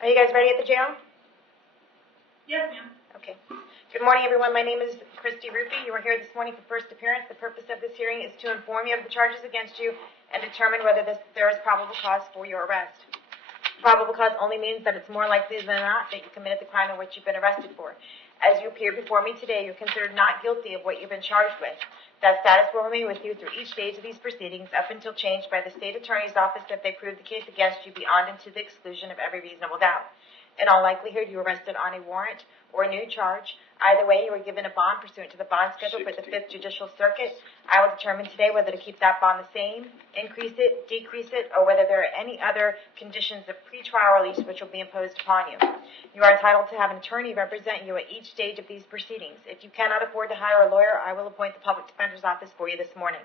Are you guys ready at the jail? Yes, ma'am. Okay. Good morning, everyone. My name is Ruppe. You are here this morning for first appearance. The purpose of this hearing is to inform you of the charges against you and determine whether there is probable cause for your arrest. Probable cause only means that it's more likely than not that you committed the crime in which you've been arrested for. As you appear before me today, you're considered not guilty of what you've been charged with. That status will remain with you through each stage of these proceedings up until changed by the state attorney's office if they prove the case against you beyond and to the exclusion of every reasonable doubt. In all likelihood, you were arrested on a warrant or a new charge. Either way, you were given a bond pursuant to the bond schedule for the 5th Judicial Circuit. I will determine today whether to keep that bond the same, increase it, decrease it, or whether there are any other conditions of pretrial release which will be imposed upon you. You are entitled to have an attorney represent you at each stage of these proceedings. If you cannot afford to hire a lawyer, I will appoint the Public Defender's Office for you this morning.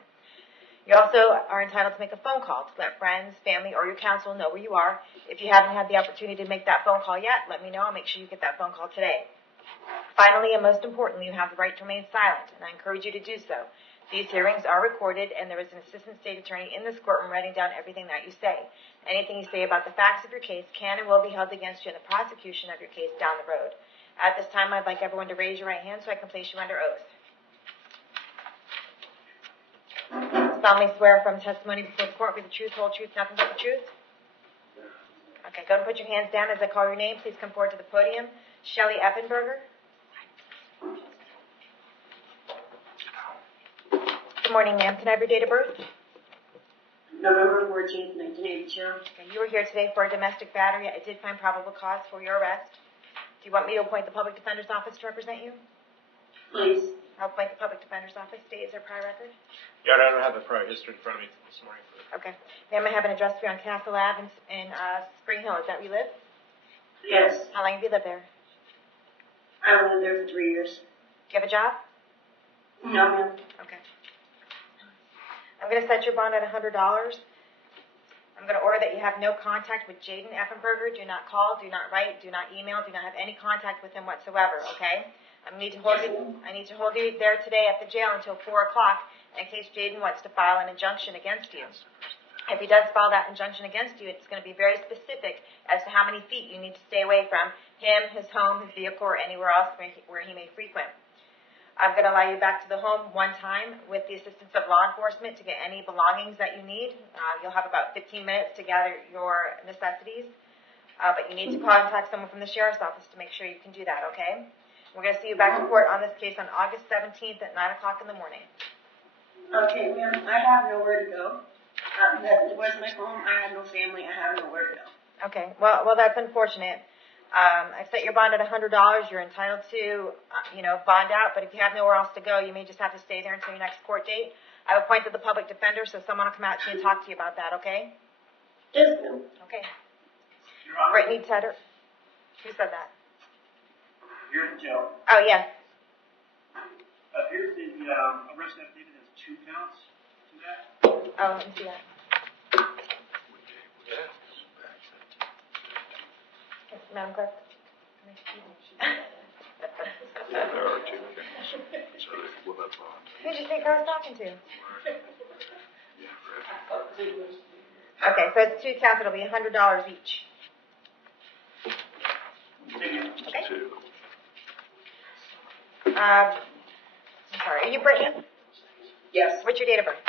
You also are entitled to make a phone call to let friends, family, or your counsel know where you are. If you haven't had the opportunity to make that phone call yet, let me know. I'll make sure you get that phone call today. Finally, and most importantly, you have the right to remain silent, and I encourage you to do so. These hearings are recorded, and there is an assistant state attorney in this courtroom writing down everything that you say. Anything you say about the facts of your case can and will be held against you in the prosecution of your case down the road. At this time, I'd like everyone to raise your right hand so I can place you under oath. Solemnly swear from testimony before the court be the truth, whole truth, nothing but the truth. Okay, go and put your hands down as I call your name. Please come forward to the podium. Shelley Effenberger. Good morning, ma'am. Can I have your date of birth? November 14th, 1982. Okay, you were here today for a domestic battery. I did find probable cause for your arrest. Do you want me to appoint the Public Defender's Office to represent you? Please. I'll appoint the Public Defender's Office. State, is there a prior record? Yeah, I don't have the prior history in front of me this morning. Okay. Ma'am, I have an address for you on Castle Ave in Spring Hill. Is that where you live? Yes. How long have you lived there? I lived there for 3 years. Do you have a job? No, ma'am. Okay. I'm going to set your bond at $100. I'm going to order that you have no contact with Jaden Effenberger. Do not call, do not write, do not email, do not have any contact with him whatsoever, okay? I need to hold you there today at the jail until 4 o'clock in case Jaden wants to file an injunction against you. If he does file that injunction against you, it's going to be very specific as to how many feet you need to stay away from him, his home, his vehicle, or anywhere else where he may frequent. I'm going to allow you back to the home one time with the assistance of law enforcement to get any belongings that you need. You'll have about 15 minutes to gather your necessities, but you need to contact someone from the sheriff's office to make sure you can do that, okay? We're going to see you back to court on this case on August 17th at 9 o'clock in the morning. Okay, ma'am. I have nowhere to go. That was my home. I have no family. I have nowhere to go. Okay. Well, that's unfortunate. I've set your bond at $100. You're entitled to, bond out. But if you have nowhere else to go, you may just have to stay there until your next court date. I've appointed the public defender, so someone will come out to you and talk to you about that. Okay? Yes, ma'am. Okay. Brittany Tedder. Who said that? Here's Joe. Oh, yes. Here's the arrest affidavit has 2 counts to that. Oh, let me see that. Yeah. Madam Clerk. There are 2 counts. So will that bond? Who did you think I was talking to? Yeah, Okay, so it's 2 counts. It'll be $100 each. Okay. 2. I'm sorry. Are you Brittany? Yes. What's your date of birth?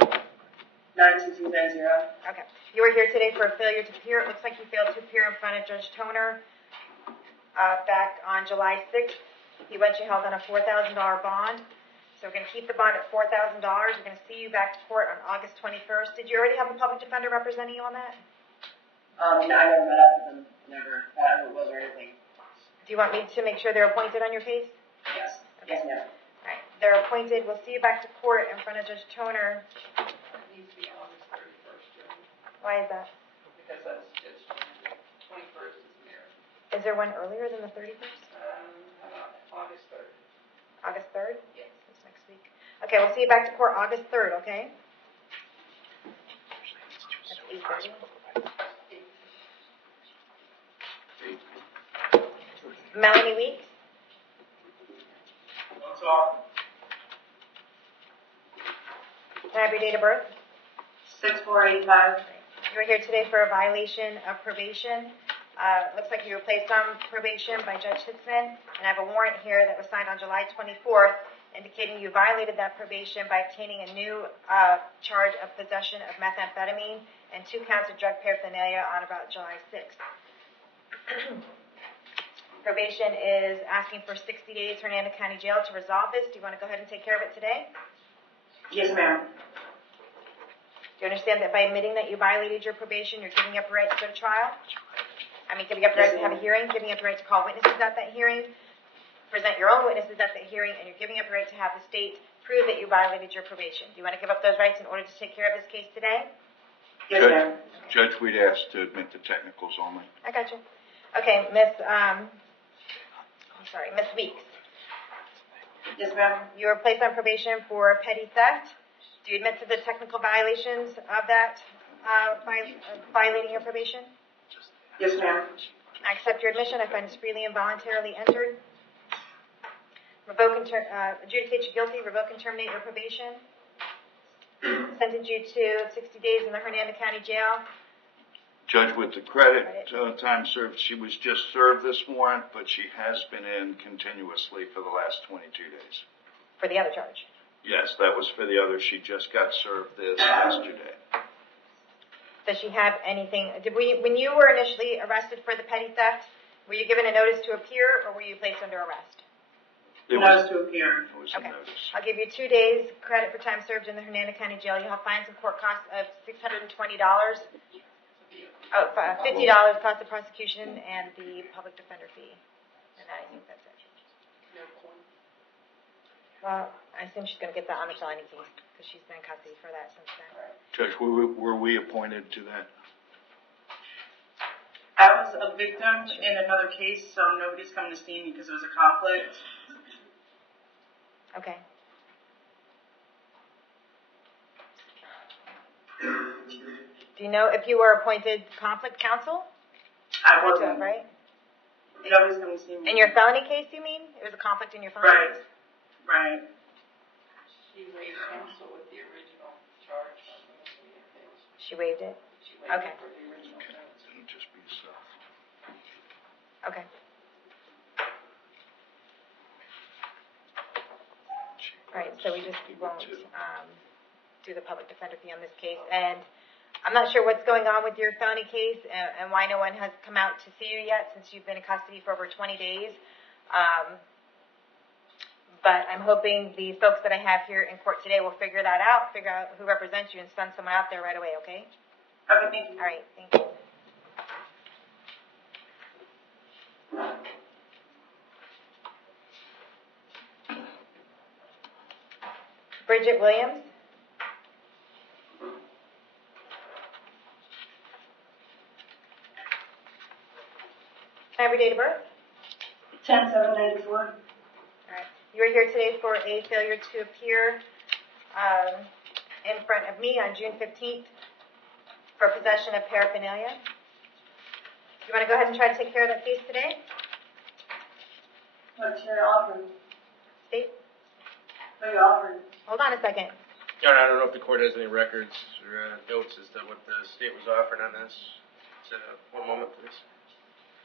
92290. Okay. You were here today for a failure to appear. It looks like you failed to appear in front of Judge Toner back on July 6th. He went you held on a $4,000 bond. So we're going to keep the bond at $4,000. We're going to see you back to court on August 21st. Did you already have a public defender representing you on that? No, I never met up with them. Never. Who it was or anything. Do you want me to make sure they're appointed on your case? Yes. Okay. Yes, ma'am. All right. They're appointed. We'll see you back to court in front of Judge Toner. It needs to be August 31st, Jody, Why is that? because that's just 21st is mayor. Is there one earlier than the 31st? How about August 3rd? August 3rd? Yes. That's next week. Okay, we'll see you back to court August 3rd, okay? That's 8:30. Melanie Weeks? What's up? Can I have your date of birth? 6485. You were here today for a violation of probation. Looks like you were placed on probation by Judge Hitzman, and I have a warrant here that was signed on July 24th indicating you violated that probation by obtaining a new charge of possession of methamphetamine and 2 counts of drug paraphernalia on about July 6th. Probation is asking for 60 days Hernando County Jail to resolve this. Do you want to go ahead and take care of it today? Yes, ma'am. Do you understand that by admitting that you violated your probation, you're giving up your right to go to trial? Giving up the right to have a hearing, giving up the right to call witnesses at that hearing, present your own witnesses at that hearing, and you're giving up the right to have the state prove that you violated your probation. Do you want to give up those rights in order to take care of this case today? Yes, ma'am. Judge, we'd ask to admit the technicals only. I got you. Okay, Miss Weeks. Yes, ma'am. You were placed on probation for petty theft. Do you admit to the technical violations of that, violating your probation? Yes, ma'am. I accept your admission. I find it's freely and voluntarily entered. Adjudicate you guilty, revoke and terminate your probation. Sentence you to 60 days in the Hernando County Jail. Judge, with the credit time served, she was just served this warrant, but she has been in continuously for the last 22 days. For the other charge? Yes, that was for the other. She just got served this yesterday. Does she have anything? When you were initially arrested for the petty theft, were you given a notice to appear, or were you placed under arrest? Notice to appear. It was Okay. a notice. I'll give you 2 days credit for time served in the Hernando County Jail. You'll have fines and court costs of $620. Oh, $50 cost of prosecution and the public defender fee. And I think that's it. Well, I assume she's going to get that on the felony case because she's been in custody for that since then. Judge, were we appointed to that? I was a victim in another case, so nobody's come to see me because there was a conflict. Okay. Do you know if you were appointed conflict counsel? I wasn't. Right? Nobody's come to see me. In your felony case, you mean? It was a conflict in your felony Right. case? Right. She waived counsel with the original charge on the misdemeanor case. She waived it? She waived Okay. it for the original charge. It'll just be so. Okay. All right, so we just won't do the public defender fee on this case. And I'm not sure what's going on with your felony case and why no one has come out to see you yet since you've been in custody for over 20 days. But I'm hoping the folks that I have here in court today will figure that out, figure out who represents you, and send someone out there right away, okay? Okay, thank you. All right, thank you. Bridget Williams. Can I have your date of birth? 10/7/94. All right. You are here today for a failure to appear in front of me on June 15th for possession of paraphernalia. You want to go ahead and try to take care of that case today? What's your offer? State? What are you offering? Hold on a second. Your Honor, I don't know if the court has any records or notes as to what the state was offering on this. So, one moment, please.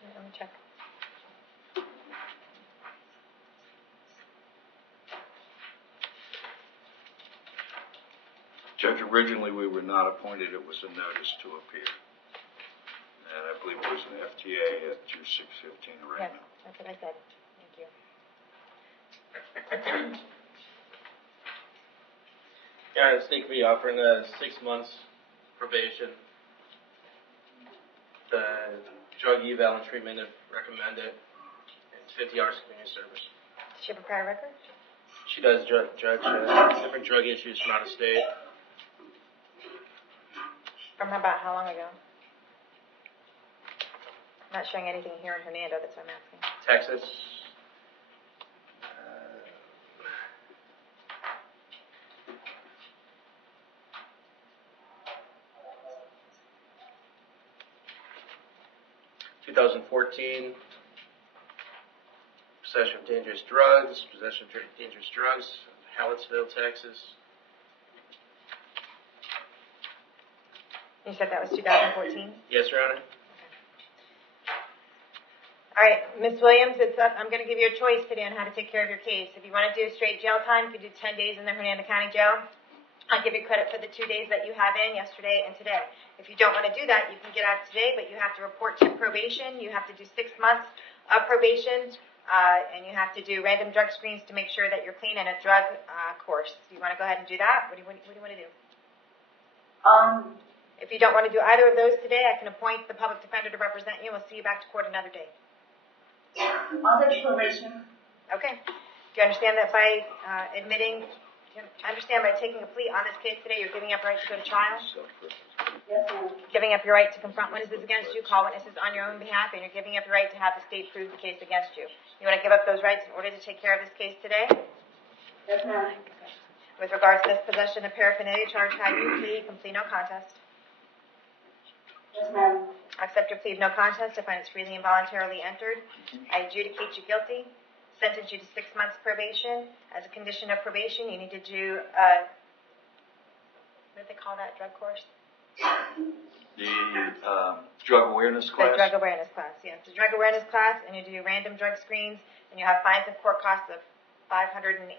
Let me check. Judge, originally we were not appointed. It was a notice to appear. And I believe it was an FTA at your 615 Yes, arraignment. that's what I said. Thank you. Your Honor, the state could be offering 6 months probation. The drug eval and treatment if recommended. It's 50 hours community service. Does she have a prior record? She does judge different drug issues from out of state. From about how long ago? I'm not showing anything here in Hernando, that's what I'm asking. Texas. 2014, possession of dangerous drugs, Hallettsville, Texas. You said that was 2014? Yes, Your Honor. All right, Ms. Williams, I'm going to give you a choice today on how to take care of your case. If you want to do straight jail time, you can do 10 days in the Hernando County Jail. I'll give you credit for the 2 days that you have in, yesterday and today. If you don't want to do that, you can get out today, but you have to report to probation. You have to do 6 months of probation, and you have to do random drug screens to make sure that you're clean and a drug course. You want to go ahead and do that? What do you want to do? If you don't want to do either of those today, I can appoint the public defender to represent you. We'll see you back to court another day. I'll take probation. Okay. Do you understand that by taking a plea on this case today, you're giving up your right to go to trial? Yes, ma'am. Giving up your right to confront witnesses against you, call witnesses on your own behalf, and you're giving up your right to have the state prove the case against you. You want to give up those rights in order to take care of this case today? Yes, ma'am. With regards to this possession of paraphernalia charge, how do you plead? You can plead no contest. Yes, ma'am. I accept your plea of no contest. I find it's freely and voluntarily entered. I adjudicate you guilty. Sentence you to 6 months probation. As a condition of probation, you need to do what do they call that drug course? The drug awareness class? The drug awareness class, yes. The drug awareness class, and you do random drug screens, and you have fines and court costs of $518.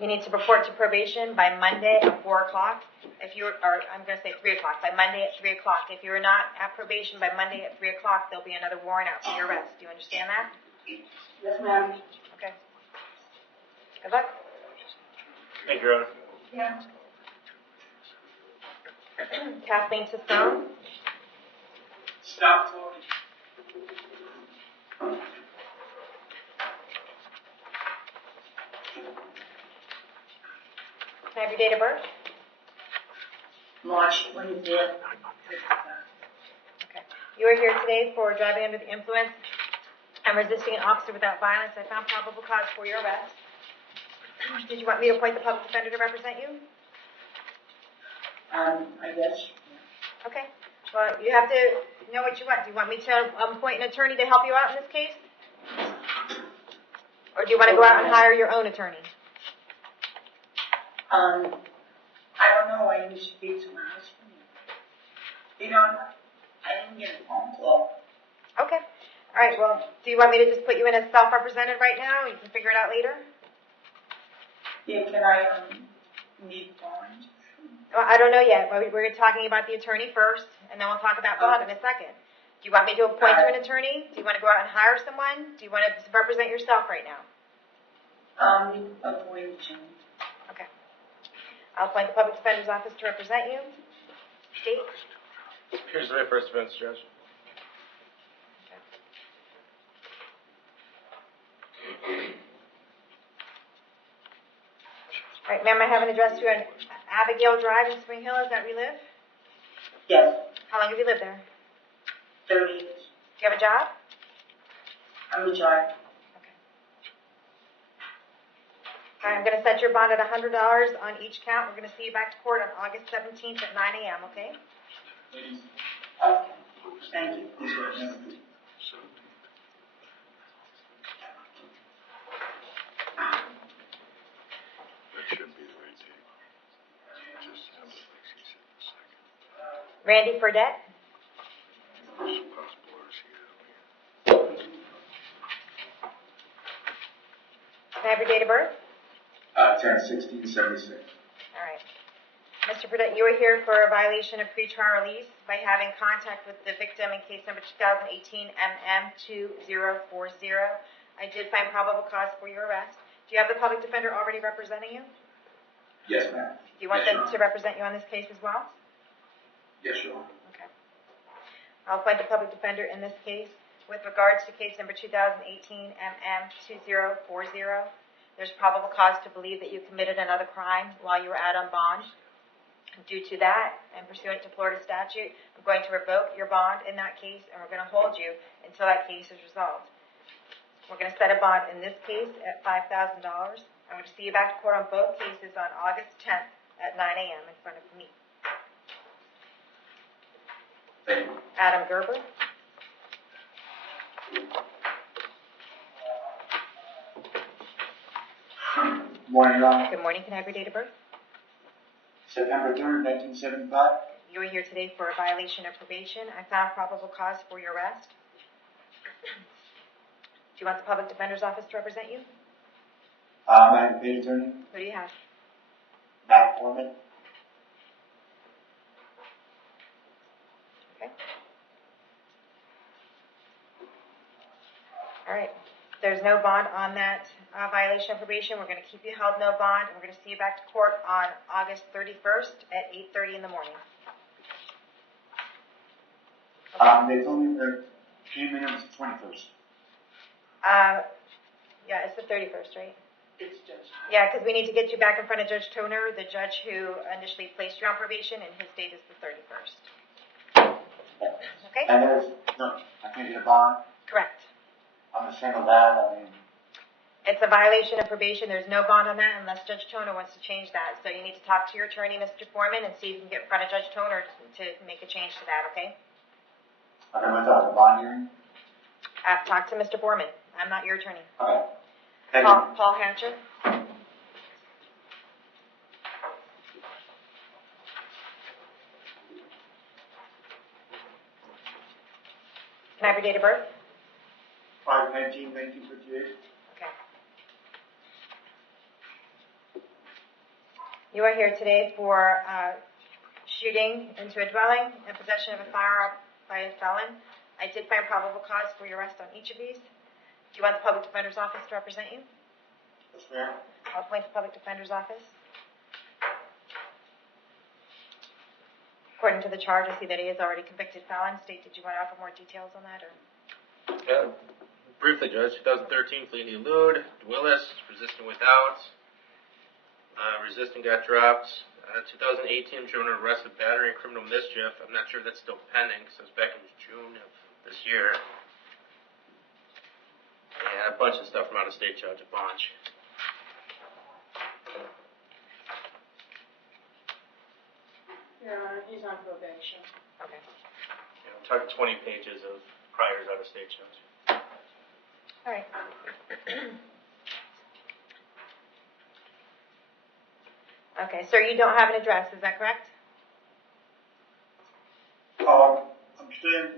You need to report to probation by Monday at 4 o'clock. I'm going to say 3 o'clock, by Monday at 3 o'clock. If you're not at probation by Monday at 3 o'clock, there'll be another warrant out for your arrest. Do you understand that? Yes, ma'am. Okay. Good luck. Thank you, Your Honor. Yeah. Kathleen Sassone. Stop talking. Can I have your date of birth? March 25th. Okay. You are here today for driving under the influence and resisting an officer without violence. I found probable cause for your arrest. Did you want me to appoint the public defender to represent you? I guess. Okay. Well, you have to know what you want. Do you want me to appoint an attorney to help you out in this case? Or do you want to go out and hire your own attorney? I don't know. I used to speak to my husband. I didn't get a phone call. Okay. All right. Well, do you want me to just put you in as self-represented right now? You can figure it out later? Yeah, can I, meet bond? Well, I don't know yet. We're talking about the attorney first, and then we'll talk about bond in a second. Do you want me to appoint you an attorney? Do you want to go out and hire someone? Do you want to represent yourself right now? Appoint him. Okay. I'll appoint the public defender's office to represent you. Date? Here's the very first offense, Judge. All right, ma'am, I have an address to an Abigail Drive in Spring Hill. Is that where you live? Yes, How long have you lived there? 30 years. Do you have a job? I'm retired. Okay. All right, I'm going to set your bond at $100 on each count. We're going to see you back to court on August 17th at 9 a.m., okay? Ladies, Okay, thank you. this way. That should be the right date. Just sounds like she said the second. Randy Fredette. It's possible or she is. Can I have your date of birth? 10/16/76. All right. Mr. Fredette, you are here for a violation of pretrial release by having contact with the victim in case number 2018 MM2040. I did find probable cause for your arrest. Do you have the public defender already representing you? Yes, ma'am. Do you want Yes, them Your to Honor. represent you on this case as well? Yes, Your Honor. Okay. I'll appoint the public defender in this case. With regards to case number 2018 MM2040, there's probable cause to believe that you committed another crime while you were out on bond. Due to that, and pursuant to Florida statute, I'm going to revoke your bond in that case, and we're going to hold you until that case is resolved. We're going to set a bond in this case at $5,000. I'm going to see you back to court on both cases on August 10th at 9 a.m. in front of me. Thank you. Adam Gerber. Morning, Your Honor. Good morning. Can I have your date of birth? September 3rd, 1975. You are here today for a violation of probation. I found probable cause for your arrest. Do you want the public defender's office to represent you? I'm a paid attorney, Who do you have? Matt Foreman. Okay. All right. There's no bond on that violation of probation. We're going to keep you held no bond, and we're going to see you back to court on August 31st at 8:30 in the morning. They told me that came in on the 21st. Yeah, it's the 31st, right? It's just. Yeah, because we need to get you back in front of Judge Toner, the judge who initially placed you on probation, and his date is the 31st. Okay? And there's, no, I can't get a bond Correct. on the single that, I mean, It's a violation of probation. There's no bond on that unless Judge Toner wants to change that. So you need to talk to your attorney, Mr. Foreman, and see if you can get in front of Judge Toner to make a change to that, okay? okay, without the bond hearing. Talk to Mr. Foreman. I'm not your attorney. Okay. Thank you. Paul Hatcher. Can I have your date of birth? 5/19/1958. Okay. You are here today for shooting into a dwelling and possession of a firearm by a felon. I did find probable cause for your arrest on each of these. Do you want the public defender's office to represent you? Yes, ma'am. I'll appoint the public defender's office. According to the charge, I see that he is already convicted felon. State, did you want to offer more details on that, or? Briefly, Judge, 2013, fleeing to elude, Willis, resisting without, resisting got dropped. 2018, Jonah arrested battery and criminal mischief. I'm not sure if that's still pending, because it was back in June of this year. And a bunch of stuff from out of state, Judge, a bunch. Yeah, he's on probation. Okay. I'm talking 20 pages of priors out of state, Judge. All right. Okay, sir, you don't have an address, is that correct? I'm staying,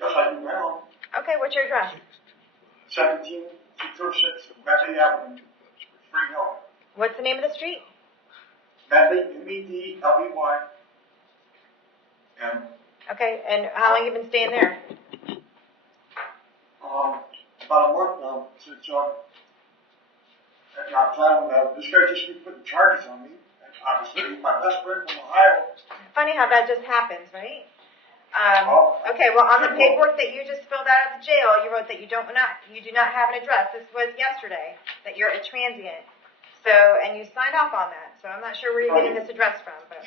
yes, I do now, Okay, what's your address? 17-606 Medley Avenue, Spring Hill. What's the name of the street? Medley, M-E-D-L-E-Y. And, Okay, and how long you been staying there? about a month now, since, and I'm planning, this guy just keeps putting charges on me. And obviously, he's my best friend from Ohio. Funny how that just happens, right? Oh. Okay, well, on the paperwork that you just filled out at the jail, you wrote that you do not have an address. This was yesterday, that you're a transient. So, and you signed off on that. So I'm not sure where you're getting this address from, but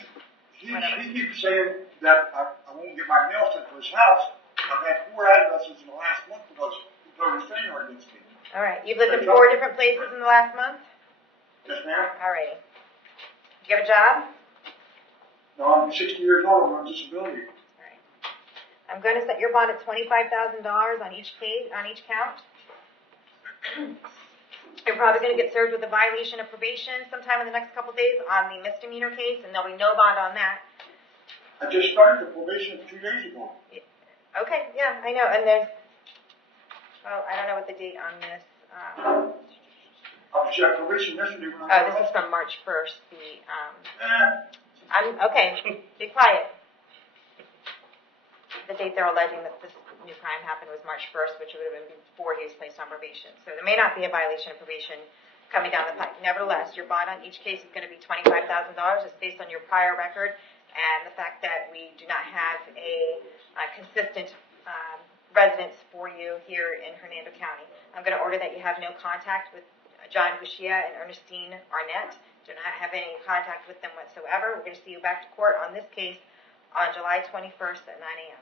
whatever. He keeps saying that I won't get my mail sent to his house. I've had 4 addresses in the last month because people are restraining order against me. All right, you've lived in 4 different places in the last month? Yes, ma'am? All righty. You have a job? No, I'm 60 years old. I'm on disability. All right. I'm going to set your bond at $25,000 on each case, on each count. You're probably going to get served with a violation of probation sometime in the next couple days on the misdemeanor case, and there'll be no bond on that. I just started the probation 2 days ago. Okay, yeah, I know, and there's, well, I don't know what the date on this, I was at probation yesterday when I oh, this is from March 1st, Eh, okay, be quiet. The date they're alleging that this new crime happened was March 1st, which would have been before he was placed on probation. So there may not be a violation of probation coming down the pike. Nevertheless, your bond on each case is going to be $25,000. It's based on your prior record and the fact that we do not have a consistent residence for you here in Hernando County. I'm going to order that you have no contact with John Bushia and Ernestine Arnett. Do not have any contact with them whatsoever. We're going to see you back to court on this case on July 21st at 9 a.m.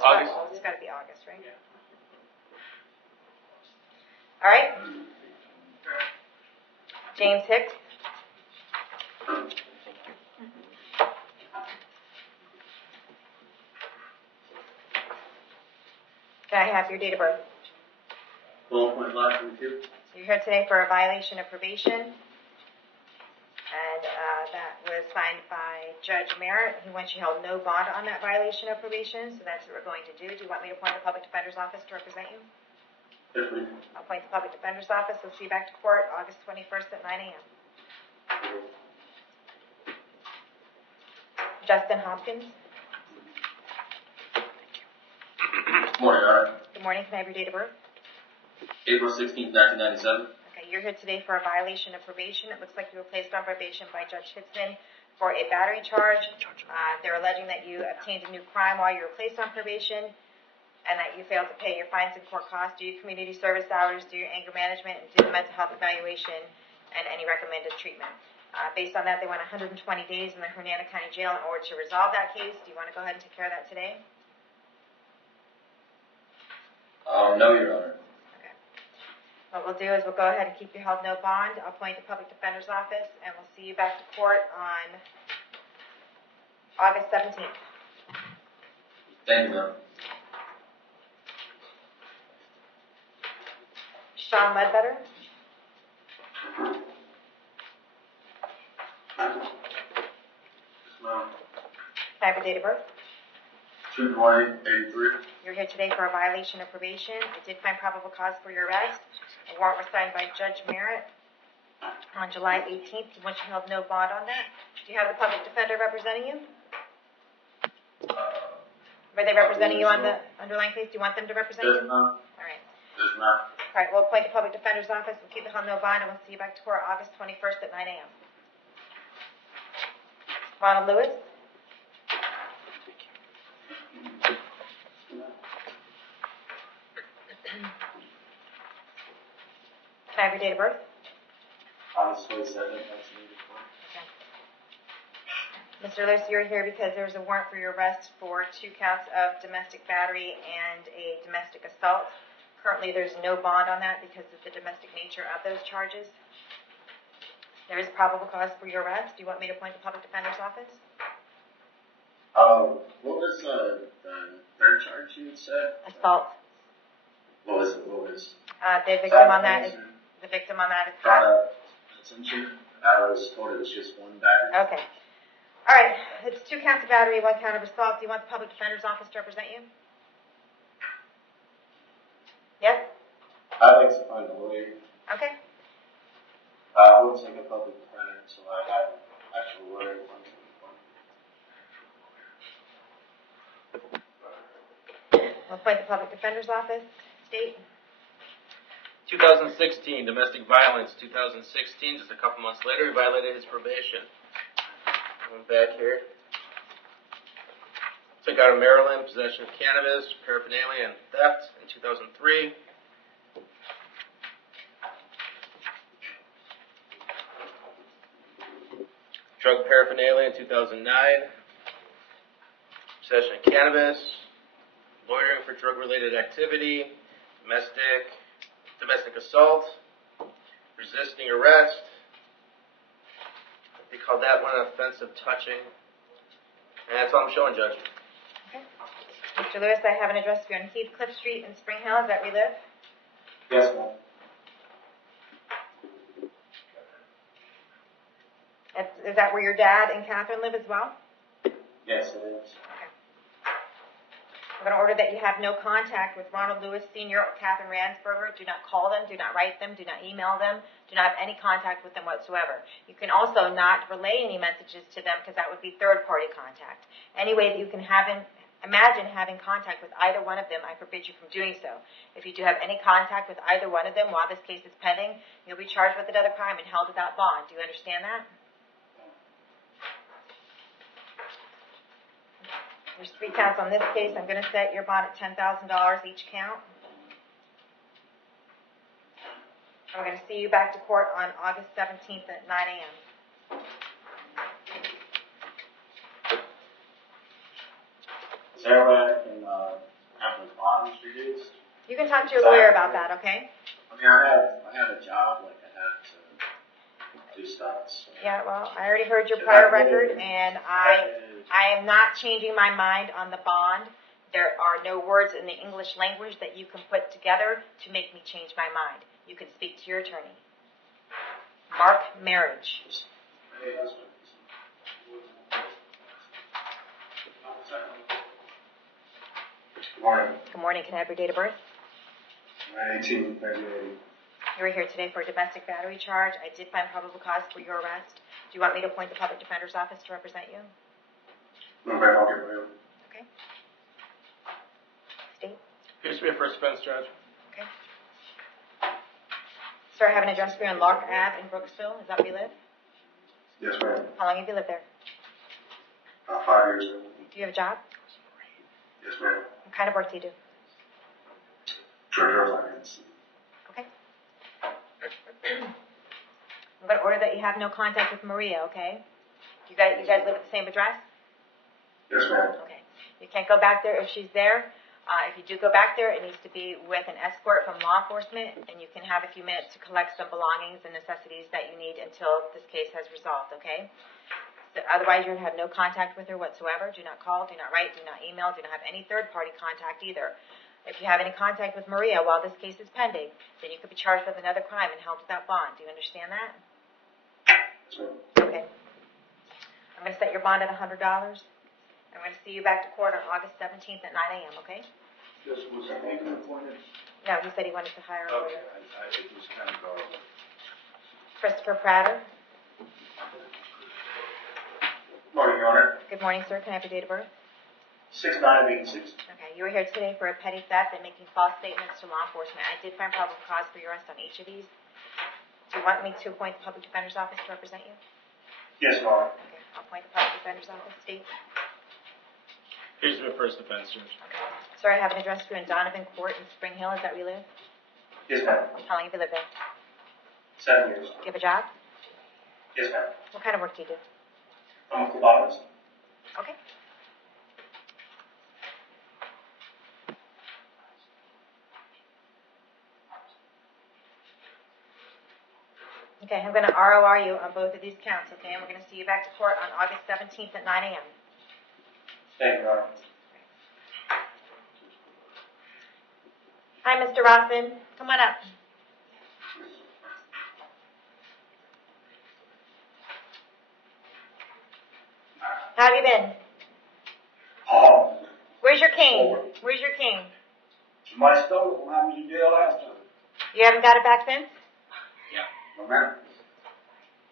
August. It's got to be August, right? Yeah. All right. James Hicks. Can I have your date of birth? 12.522. You're here today for a violation of probation. And that was signed by Judge Merritt. He wants you held no bond on that violation of probation, so that's what we're going to do. Do you want me to appoint the Public Defender's Office to represent you? Yes, please. I'll appoint the Public Defender's Office. We'll see you back to court August 21st at 9 a.m. Justin Hopkins. Good morning, Your Honor. Good morning. Can I have your date of birth? April 16th, 1997. Okay, you're here today for a violation of probation. It looks like you were placed on probation by Judge Hickson for a battery charge. They're alleging that you obtained a new crime while you were placed on probation and that you failed to pay your fines and court costs, do your community service hours, do your anger management, and do the mental health evaluation and any recommended treatment. Based on that, they want 120 days in the Hernando County Jail in order to resolve that case. Do you want to go ahead and take care of that today? No, Your Honor. Okay. What we'll do is we'll go ahead and keep you held no bond. I'll appoint the Public Defender's Office, and we'll see you back to court on August 17th. Thank you, ma'am. Sean Ledbetter. Yes, ma'am. Can I have your date of birth? 2/20/83. You're here today for a violation of probation. I did find probable cause for your arrest. A warrant was signed by Judge Merritt on July 18th. You want you held no bond on that. Do you have the public defender representing you? Were they representing you on the underlying case? Do you want them to represent Yes, you? ma'am. All right. Yes, ma'am. All right, we'll appoint the Public Defender's Office. We'll keep the held no bond, and we'll see you back to court August 21st at 9 a.m. Ronald Lewis. Can I have your date of birth? August 27th, 1984. Mr. Lewis, you're here because there's a warrant for your arrest for 2 counts of domestic battery and a domestic assault. Currently, there's no bond on that because of the domestic nature of those charges. There is probable cause for your arrest. Do you want me to appoint the Public Defender's Office? What was the third charge you said? Assault. What was it? What was? The victim on that is Attention. I was told it was just one battery. okay. All right. It's 2 counts of battery, 1 count of assault. Do you want the Public Defender's Office to represent you? Yes? I'd like to find a lawyer. Okay. I will take a public defender, so I have an actual lawyer. We'll appoint the Public Defender's Office. State. 2016, domestic violence. 2016, just a couple months later, he violated his probation. Went back here. Took out of Maryland, possession of cannabis, paraphernalia, and theft in 2003. Drug paraphernalia in 2009. Possession of cannabis, loitering for drug-related activity, domestic assault, resisting arrest. They called that one offensive touching. And that's all I'm showing, Judge. Okay. Mr. Lewis, I have an address for you on Heathcliff Street in Spring Hill. Is that where you live? Yes, ma'am. Is that where your dad and Catherine live as well? Yes, it is. I'm going to order that you have no contact with Ronald Lewis Sr. or Catherine Ransberger. Do not call them. Do not write them. Do not email them. Do not have any contact with them whatsoever. You can also not relay any messages to them because that would be third-party contact. Any way that you can imagine having contact with either one of them, I forbid you from doing so. If you do have any contact with either one of them while this case is pending, you'll be charged with another crime and held without bond. Do you understand that? There's 3 counts on this case. I'm going to set your bond at $10,000 each count. I'm going to see you back to court on August 17th at 9 a.m. Is there a way I can have the bonds reduced? You can talk to your lawyer about that, okay? I mean, I have a job, like I have to do stuff. So. Yeah, well, I already heard your prior record, and I am not changing my mind on the bond. There are no words in the English language that you can put together to make me change my mind. You can speak to your attorney. Mark Marriage. Good morning. Good morning. Can I have your date of birth? 1980. You were here today for a domestic battery charge. I did find probable cause for your arrest. Do you want me to appoint the public defender's office to represent you? No, ma'am, I'll get my own. Okay. State. Appears to be a first offense, Judge. Okay. Sir, I have an address for you on Lark Ave in Brooksville. Is that where you live? Yes, ma'am. How long have you lived there? 5 years ago. Do you have a job? Yes, ma'am. What kind of work do you do? Treasurer of Finance. Okay. I'm going to order that you have no contact with Maria, okay? You guys live at the same address? Yes, ma'am. Okay. You can't go back there if she's there. If you do go back there, it needs to be with an escort from law enforcement, and you can have a few minutes to collect some belongings and necessities that you need until this case has resolved, okay? So otherwise, you're going to have no contact with her whatsoever. Do not call, do not write, do not email, do not have any third-party contact either. If you have any contact with Maria while this case is pending, then you could be charged with another crime and held without bond. Do you understand that? Yes, ma'am. Okay. I'm going to set your bond at $100. I'm going to see you back to court on August 17th at 9 a.m., okay? Just was Nathan appointed? No, he said he wanted to hire a Okay, lawyer. it was kind of garbled. Christopher Prater. Morning, Your Honor. Good morning, sir. Can I have your date of birth? 6/9/86. Okay, you were here today for a petty theft and making false statements to law enforcement. I did find probable cause for your arrest on each of these. Do you want me to appoint the public defender's office to represent you? Yes, Your Honor. Okay, I'll appoint the public defender's office. State. Appears to be a first offense, Judge. Sir, I have an address for you in Donovan Court in Spring Hill. Is that where you live? Yes, ma'am. How long have you lived there? 7 years. Do you have a job? Yes, ma'am. What kind of work do you do? I'm a phlebotomist. Okay. Okay, I'm going to ROR you on both of these counts, okay? And we're going to see you back to court on August 17th at 9 a.m. Thank you, Your Honor. Hi, Mr. Rossman. Come on up. How have you been? Oh, Where's your cane? Where's your cane? somebody stole it when I was in jail last time. You haven't got it back since? No, ma'am.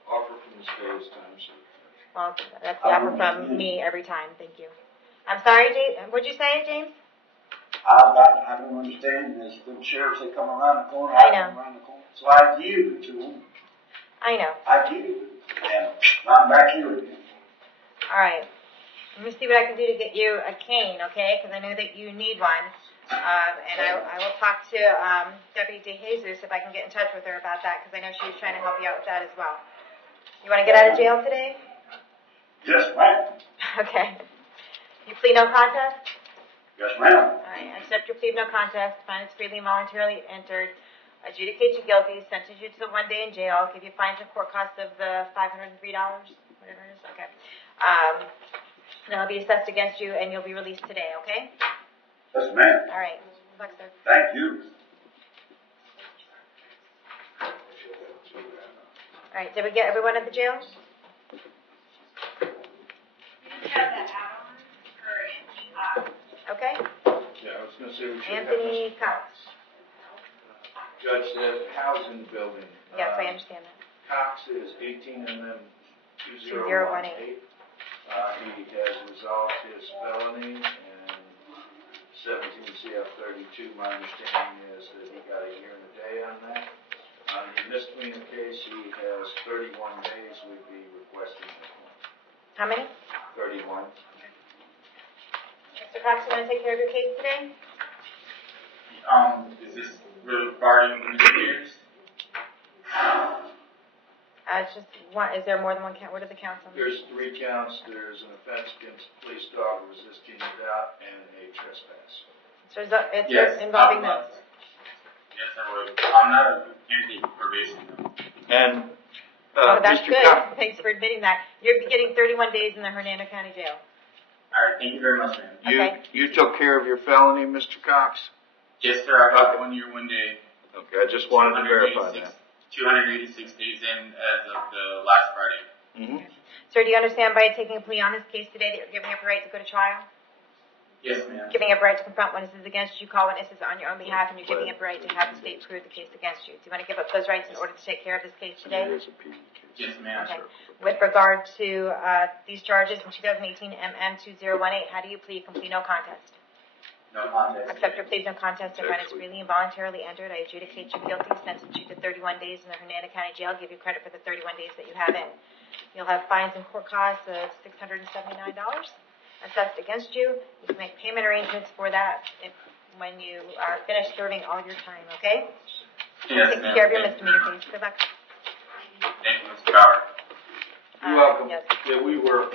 Offer from the state time, so. Well, that's the offer from me every time. Thank you. I'm sorry, what'd you say, James? I don't understand this. The sheriffs, they come around the corner, I know. come around the corner. So I give it to them. I know. I give it. And I'm back here again. All right. Let me see what I can do to get you a cane, okay? Because I know that you need one. And I will talk to Deputy DeJesus if I can get in touch with her about that, because I know she was trying to help you out with that as well. You want to get out of jail today? Yes, ma'am. Okay. You plead no contest? Yes, ma'am. All right. Accept your plea of no contest. Find it's freely and voluntarily entered. Adjudicate you guilty. Sentence you to 1 day in jail. Give you fines and court costs of the $503, whatever it is. Okay. That'll be assessed against you, and you'll be released today, okay? Yes, ma'am. All right. Good luck, sir. Thank you. All right. Did we get everyone at the jail? Okay. Yeah, I was gonna say we should have. Anthony Cox. Judge said housing building. Yes, I understand that. Cox is 18 and then 2018. He has resolved his felony and 17 CF 32. My understanding is that he got a year and a day on that. On the misdemeanor case, he has 31 days. We'd be requesting this one. How many? 31. Mr. Cox, you want to take care of your case today? Is this really regarding the misdemeanors? It's just one. Is there more than one count? What are the counts on this? There's 3 counts. There's an offense against police dog, resisting without, and a trespass. So it's involving those. Yes, I would. I'm not a candidate for probation. And Oh, that's Mr. good. Cox, Thanks for admitting that. You're getting 31 days in the Hernando County Jail. All right, thank you very much, ma'am. Okay. you took care of your felony, Mr. Cox? Yes, sir. I got 1 year, 1 day. Okay, I just wanted to verify that. 286 days in as of the last Friday. Mm-hmm. Sir, do you understand by taking a plea on this case today that you're giving up your right to go to trial? Yes, ma'am. Giving up right to confront witnesses against you, call witnesses on your own behalf, and you're giving up right to have the state prove the case against you. Do you want to give up those rights in order to take care of this case today? Yes, ma'am. Okay. With regard to these charges in 2018 MM2018, how do you plead? Complete no contest. No contest. Accept your plea no contest. I find it's freely and voluntarily entered. I adjudicate you guilty, sentence you to 31 days in the Hernando County Jail, give you credit for the 31 days that you have in. You'll have fines and court costs of $679 assessed against you. You can make payment arrangements for that when you are finished serving all your time, okay? Yes, Take ma'am. care of your misdemeanor case. Good luck. Thank you, Mr. Bauer. You're welcome. Yes. Yeah, we were,